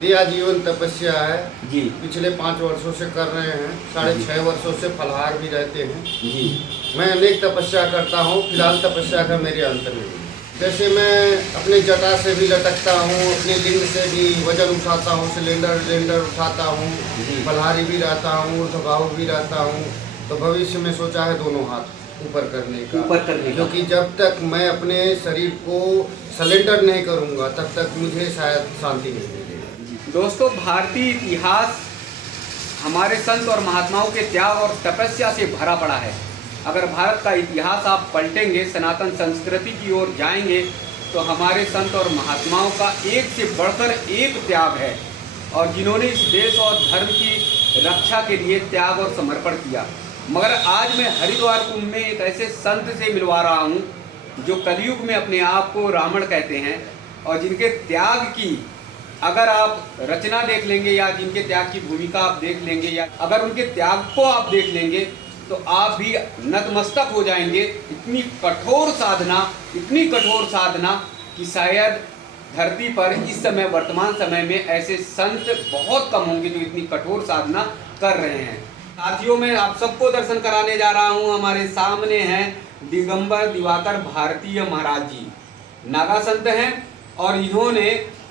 ये आजीवन तपस्या है जी पिछले 5 वर्षों से कर रहे हैं। 6.5 वर्षों से फलाहार भी रहते हैं। जी मैं अनेक तपस्या करता हूँ। फिलहाल तपस्या का मेरे अंत नहीं है। जैसे मैं अपनी जटा से भी लटकता हूँ, अपनी लिंग से भी वजन उठाता हूँ, सिलेंडर उठाता हूँ, फलाहारी भी रहता हूँ, ऊर्ध्वबाहु भी रहता हूँ। तो भविष्य में सोचा है दोनों हाथ ऊपर करने का, क्योंकि जब तक मैं अपने शरीर को सिलेंडर नहीं करूँगा तब तक मुझे शायद शांति नहीं मिलेगी। दोस्तों, भारतीय इतिहास हमारे संत और महात्माओं के त्याग और तपस्या से भरा पड़ा है। अगर भारत का इतिहास आप पलटेंगे, सनातन संस्कृति की ओर जाएंगे, तो हमारे संत और महात्माओं का एक से बढ़कर एक त्याग है, और जिन्होंने इस देश और धर्म की रक्षा के लिए त्याग और समर्पण किया। मगर आज मैं हरिद्वार कुंभ में एक ऐसे संत से मिलवा रहा हूँ जो कलयुग में अपने आप को रावण कहते हैं, और जिनके त्याग की अगर आप रचना देख लेंगे या जिनके त्याग की भूमिका आप देख लेंगे, या अगर उनके त्याग को आप देख लेंगे, तो आप भी नतमस्तक हो जाएंगे। इतनी कठोर साधना कि शायद धरती पर इस समय वर्तमान समय में ऐसे संत बहुत कम होंगे जो इतनी कठोर साधना कर रहे हैं। साथियों, मैं आप सबको दर्शन कराने जा रहा हूं। हमारे सामने हैं दिगंबर दिवाकर भारतीय महाराज जी। नागा संत हैं, और इन्होंने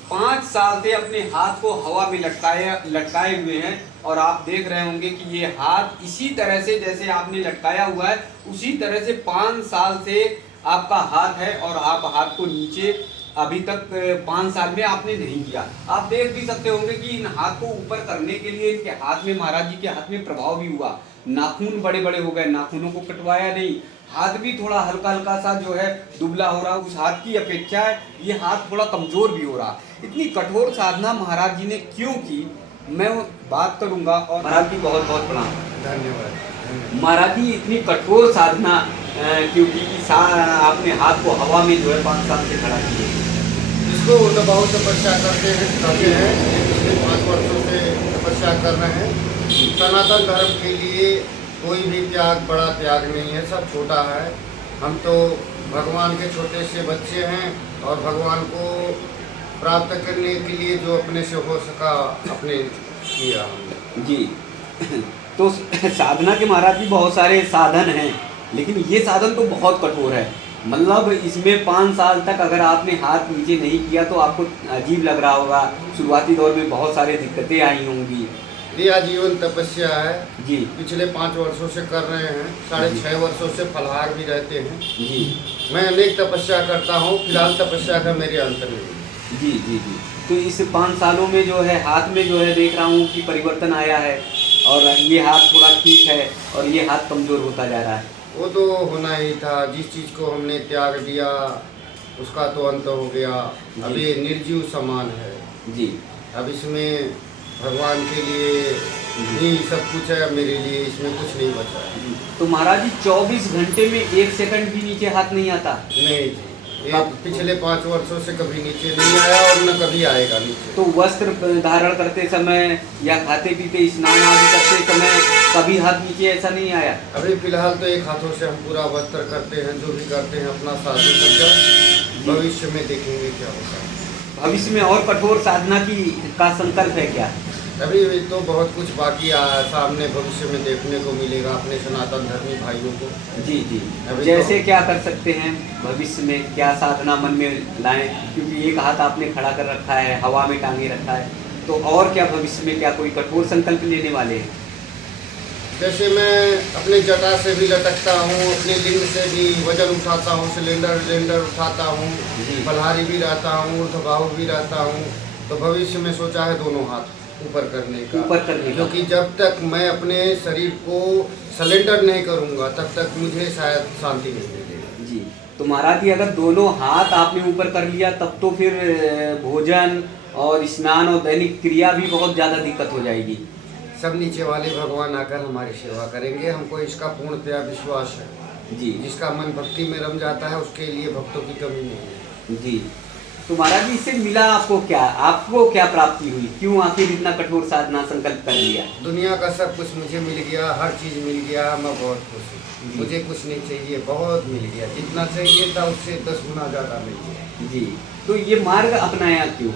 5 साल से अपने हाथ को हवा में लटकाए हुए हैं, और आप देख रहे होंगे कि ये हाथ इसी तरह से जैसे आपने लटकाया हुआ है, उसी तरह से 5 साल से आपका हाथ है, और आप हाथ को नीचे अभी तक 5 साल में आपने नहीं किया। आप देख भी सकते होंगे कि इन हाथ को ऊपर करने के लिए इनके हाथ में, महाराज जी के हाथ में प्रभाव भी हुआ। नाखून बड़े बड़े हो गए, नाखूनों को कटवाया नहीं, हाथ भी थोड़ा हल्का हल्का सा जो है दुबला हो रहा। उस हाथ की अपेक्षा ये हाथ थोड़ा कमजोर भी हो रहा। इतनी कठोर साधना महाराज जी ने क्यों की, मैं बात करूंगा। और महाराज जी बहुत बहुत प्रणाम। धन्यवाद। महाराज जी, इतनी कठोर साधना क्योंकि आपने हाथ को हवा में जो है 5 साल से खड़ा किया। इसको ऊर्ध्वबाहु तपस्या कहते हैं। ये पिछले 5 वर्षों से तपस्या कर रहे हैं। सनातन धर्म के लिए कोई भी त्याग बड़ा त्याग नहीं है, सब छोटा है। हम तो भगवान के छोटे से बच्चे हैं, और भगवान को प्राप्त करने के लिए जो अपने से हो सका अपने किया हमने। जी तो साधना के महाराज जी बहुत सारे साधन हैं, लेकिन ये साधन तो बहुत कठोर है। मतलब इसमें 5 साल तक अगर आपने हाथ नीचे नहीं किया तो आपको अजीब लग रहा होगा। शुरुआती दौर में बहुत सारी दिक्कतें आई होंगी। ये आजीवन तपस्या है जी पिछले 5 वर्षों से कर रहे हैं। 6.5 वर्षों से फलाहार भी रहते हैं। जी मैं अनेक तपस्या करता हूँ। फिलहाल तपस्या का मेरे अंत नहीं है। जी जी जी तो इस 5 सालों में जो है हाथ में जो है देख रहा हूँ कि परिवर्तन आया है, और ये हाथ थोड़ा ठीक है और ये हाथ कमज़ोर होता जा रहा है। वो तो होना ही था। जिस चीज़ को हमने त्याग दिया उसका तो अंत हो गया। अब ये निर्जीव समान है जी। अब इसमें भगवान के लिए ही सब कुछ है, मेरे लिए इसमें कुछ नहीं बचा है। तो महाराज जी 24 घंटे में 1 सेकंड भी नीचे हाथ नहीं आता? नहीं जी, ये पिछले 5 वर्षों से कभी नीचे नहीं आया, और न कभी आएगा नीचे। तो वस्त्र धारण करते समय या खाते पीते स्नान आदि करते समय कभी हाथ नीचे ऐसा नहीं आया? अभी फिलहाल तो एक हाथों से हम पूरा वस्त्र करते हैं, जो भी करते हैं अपना साधु सज्जा। भविष्य में देखेंगे क्या होता है। भविष्य में और कठोर साधना का संकल्प है क्या? अभी तो बहुत कुछ बाकी सामने भविष्य में देखने को मिलेगा अपने सनातन धर्मी भाइयों को। जी जी अभी जैसे क्या कर सकते हैं भविष्य में, क्या साधना मन में लाएं? क्योंकि एक हाथ आपने खड़ा कर रखा है, हवा में टांगे रखा है, तो और क्या भविष्य में क्या कोई कठोर संकल्प लेने वाले हैं? जैसे मैं अपनी जटा से भी लटकता हूँ, अपनी लिंग से भी वजन उठाता हूँ, सिलेंडर उठाता हूँ, फलाहारी भी रहता हूँ, ऊर्ध्वबाहु भी रहता हूँ। तो भविष्य में सोचा है दोनों हाथ ऊपर करने का, क्योंकि जब तक मैं अपने शरीर को सिलेंडर नहीं करूँगा तब तक मुझे शायद शांति नहीं मिलेगी। जी तो महाराज जी, अगर दोनों हाथ आपने ऊपर कर लिया तब तो फिर भोजन और स्नान और दैनिक क्रिया भी बहुत ज़्यादा दिक्कत हो जाएगी। सब नीचे वाले भगवान आकर हमारी सेवा करेंगे, हमको इसका पूर्णतया विश्वास है। जी जिसका मन भक्ति में रम जाता है उसके लिए भक्तों की कमी नहीं है। जी तो महाराज जी, इससे मिला आपको क्या प्राप्ति हुई? क्यों आखिर इतना कठोर साधना संकल्प कर लिया? दुनिया का सब कुछ मुझे मिल गया, हर चीज़ मिल गया, मैं बहुत खुश हूँ। मुझे कुछ नहीं चाहिए, बहुत मिल गया। जितना चाहिए था उससे 10 गुना ज़्यादा मिल गया। जी तो ये मार्ग अपनाया क्यों?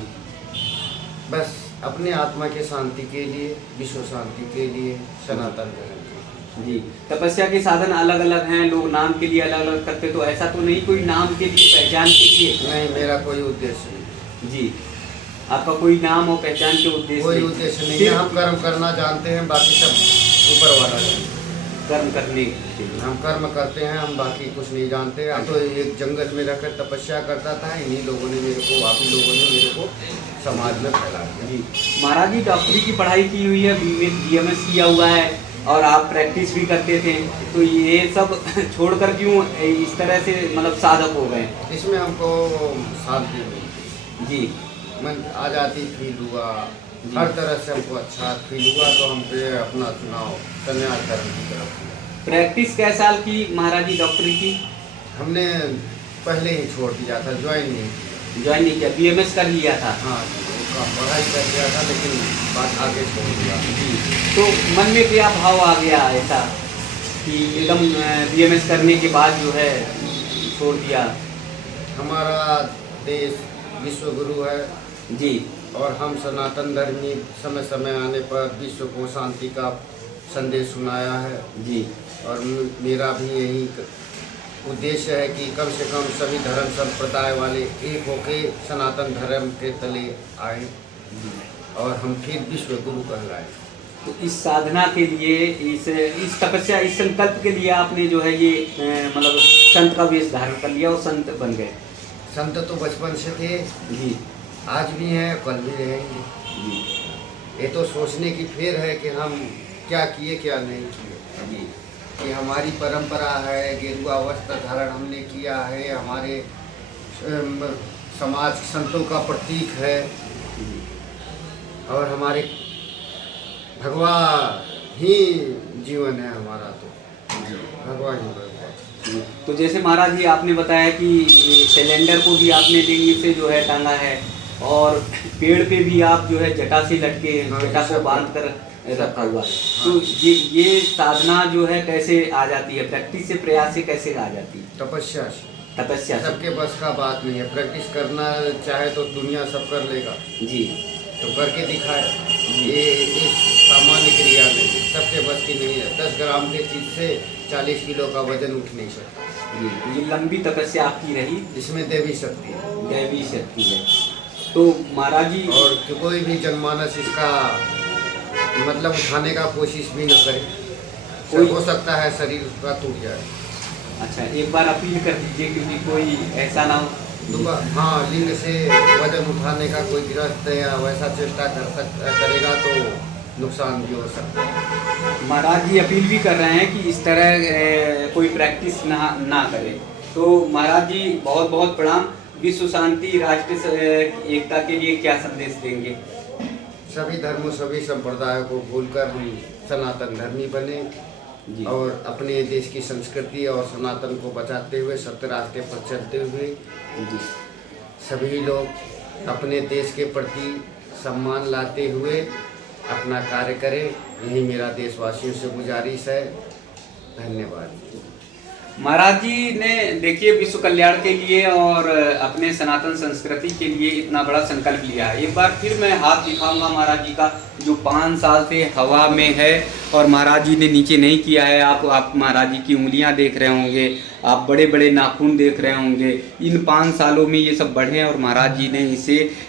बस अपने आत्मा के शांति के लिए, विश्व शांति के लिए, सनातन धर्म के लिए। जी, तपस्या के साधन अलग अलग हैं, लोग नाम के लिए अलग अलग करते, तो ऐसा तो नहीं कोई नाम के लिए, पहचान के लिए? नहीं, मेरा कोई उद्देश्य नहीं। जी, आपका कोई नाम और पहचान के उद्देश्य कोई नहीं? उद्देश्य नहीं है। हम कर्म करना जानते हैं, बाकी सब ऊपर वाला जानते हैं। कर्म करने के लिए हम कर्म करते हैं, हम बाकी कुछ नहीं जानते। हम तो एक जंगल में रहकर तपस्या करता था, इन्हीं लोगों ने मेरे को, आप ही लोगों ने मेरे को समाज में फैला दिया। जी, महाराज जी डॉक्टरी की पढ़ाई की हुई है, BMS किया हुआ है और आप प्रैक्टिस भी करते थे, तो ये सब छोड़कर क्यों इस तरह से मतलब साधक हो गए? इसमें हमको शांति मिली, जी, मन आज़ादी फील हुआ, जी। हर तरह से हमको अच्छा फील हुआ, तो हम पे अपना चुनाव संन्यास धर्म की तरफ किया। प्रैक्टिस कै साल की महाराज जी डॉक्टरी की? हमने पहले ही छोड़ दिया था, ज्वाइन नहीं किया। ज्वाइन नहीं किया, BMS कर लिया था? हाँ, उसका पढ़ाई कर लिया था, लेकिन बात आगे छोड़ दिया। जी, तो मन में क्या भाव आ गया ऐसा कि एकदम BMS करने के बाद जो है छोड़ दिया? हमारा देश विश्व गुरु है जी, और हम सनातन धर्मी समय समय आने पर विश्व को शांति का संदेश सुनाया है। जी, और मेरा भी यही उद्देश्य है कि कम से कम सभी धर्म संप्रदाय वाले एक होके सनातन धर्म के तले आए और हम फिर विश्व गुरु कहलाए। तो इस साधना के लिए, इस तपस्या, इस संकल्प के लिए आपने जो है ये मतलब संत का वेश धारण कर लिया और संत बन गए? संत तो बचपन से थे, जी, आज भी हैं, कल भी रहेंगे। जी, ये तो सोचने की फेर है कि हम क्या किए क्या नहीं किए। जी, कि हमारी परंपरा है, गेरुआ वस्त्र धारण हमने किया है, हमारे समाज संतों का प्रतीक है और हमारे भगवान ही जीवन है हमारा, तो भगवान ही भगवान। तो जैसे महाराज जी आपने बताया कि सिलेंडर को भी आपने डिंगी से जो है टांगा है और पेड़ पे भी आप जो है जटा से लटके, हाँ, जटा को सब बांध कर रखा हुआ है। हाँ। तो ये साधना जो है कैसे आ जाती है, प्रैक्टिस से, प्रयास से कैसे आ जाती है? तपस्या से। तपस्या से। सबके बस का बात नहीं है। प्रैक्टिस करना चाहे तो दुनिया सब कर लेगा, जी, तो करके दिखाए। ये सामान्य क्रिया नहीं है, सबके बस की नहीं है। 10 ग्राम के चीज से 40 किलो का वजन उठ नहीं सकता। ये लंबी तपस्या आपकी रही, इसमें देवी शक्ति है, दैवी शक्ति है। तो महाराज जी, और कोई भी जनमानस इसका मतलब उठाने का कोशिश भी न करे, कोई हो सकता है शरीर उसका टूट जाए। अच्छा, एक बार अपील कर दीजिए, क्योंकि कोई ऐसा ना हो। हाँ, लिंग से वजन उठाने का कोई गृहस्थ या वैसा चेष्टा करेगा तो नुकसान भी हो सकता है। महाराज जी अपील भी कर रहे हैं कि इस तरह कोई प्रैक्टिस ना करे। तो महाराज जी बहुत बहुत प्रणाम। विश्व शांति, राष्ट्रीय एकता के लिए क्या संदेश देंगे? सभी धर्मों, सभी संप्रदायों को भूलकर हम सनातन धर्मी बने जी, और अपने देश की संस्कृति और सनातन को बचाते हुए, सत्य रास्ते पर चलते हुए जी, सभी लोग अपने देश के प्रति सम्मान लाते हुए अपना कार्य करें। यही मेरा देशवासियों से गुजारिश है। धन्यवाद। महाराज जी ने देखिए विश्व कल्याण के लिए और अपने सनातन संस्कृति के लिए इतना बड़ा संकल्प लिया है। एक बार फिर मैं हाथ दिखाऊंगा महाराज जी का, जो 5 साल से हवा में है और महाराज जी ने नीचे नहीं किया है। आप महाराज जी की उंगलियां देख रहे होंगे, आप बड़े बड़े नाखून देख रहे होंगे। इन 5 सालों में ये सब बढ़े और महाराज जी ने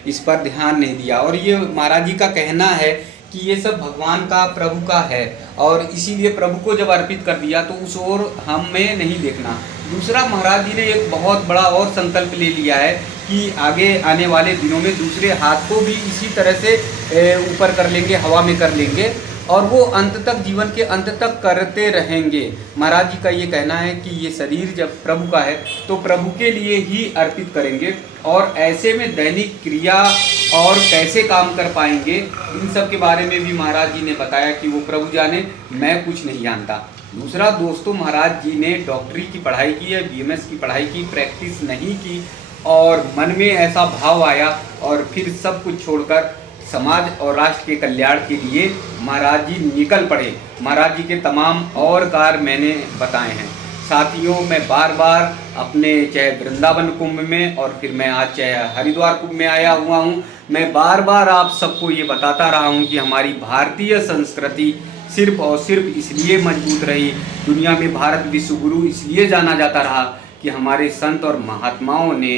इस पर ध्यान नहीं दिया। और ये महाराज जी का कहना है कि ये सब भगवान का, प्रभु का है और इसीलिए प्रभु को जब अर्पित कर दिया तो उस ओर हमें नहीं देखना। दूसरा, महाराज जी ने एक बहुत बड़ा और संकल्प ले लिया है कि आगे आने वाले दिनों में दूसरे हाथ को भी इसी तरह से ऊपर कर लेंगे, हवा में कर लेंगे और वो अंत तक, जीवन के अंत तक करते रहेंगे। महाराज जी का ये कहना है कि ये शरीर जब प्रभु का है तो प्रभु के लिए ही अर्पित करेंगे और ऐसे में दैनिक क्रिया और कैसे काम कर पाएंगे, इन सब के बारे में भी महाराज जी ने बताया कि वो प्रभु जाने, मैं कुछ नहीं जानता। दूसरा दोस्तों, महाराज जी ने डॉक्टरी की पढ़ाई की है, BMS की पढ़ाई की, प्रैक्टिस नहीं की और मन में ऐसा भाव आया और फिर सब कुछ छोड़कर समाज और राष्ट्र के कल्याण के लिए महाराज जी निकल पड़े। महाराज जी के तमाम और कार्य मैंने बताए हैं। साथियों, मैं बार बार अपने चाहे वृंदावन कुंभ में और फिर मैं आज चाहे हरिद्वार कुंभ में आया हुआ हूँ, मैं बार बार आप सबको ये बताता रहा हूँ कि हमारी भारतीय संस्कृति सिर्फ और सिर्फ इसलिए मजबूत रही, दुनिया में भारत विश्व गुरु इसलिए जाना जाता रहा कि हमारे संत और महात्माओं ने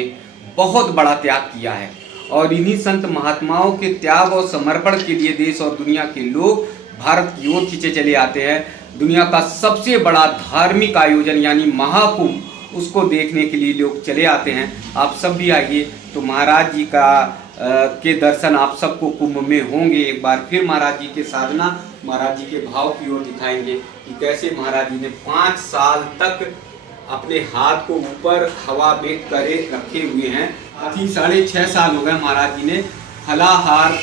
बहुत बड़ा त्याग किया है। और इन्हीं संत महात्माओं के त्याग और समर्पण के लिए देश और दुनिया के लोग भारत की ओर खींचे चले आते हैं। दुनिया का सबसे बड़ा धार्मिक आयोजन यानी महाकुंभ, उसको देखने के लिए लोग चले आते हैं। आप सब भी आइए, तो महाराज जी के दर्शन आप सबको कुंभ में होंगे। एक बार फिर महाराज जी के साधना, महाराज जी के भाव की ओर दिखाएंगे कि कैसे महाराज जी ने 5 साल तक अपने हाथ को ऊपर हवा में करे रखे हुए हैं। अभी 6.5 साल हो गए महाराज जी ने फलाहार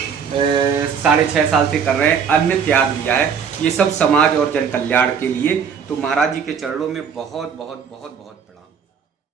6.5 साल से कर रहे हैं, अन्न त्याग दिया है। ये सब समाज और जन कल्याण के लिए। तो महाराज जी के चरणों में बहुत बहुत बहुत बहुत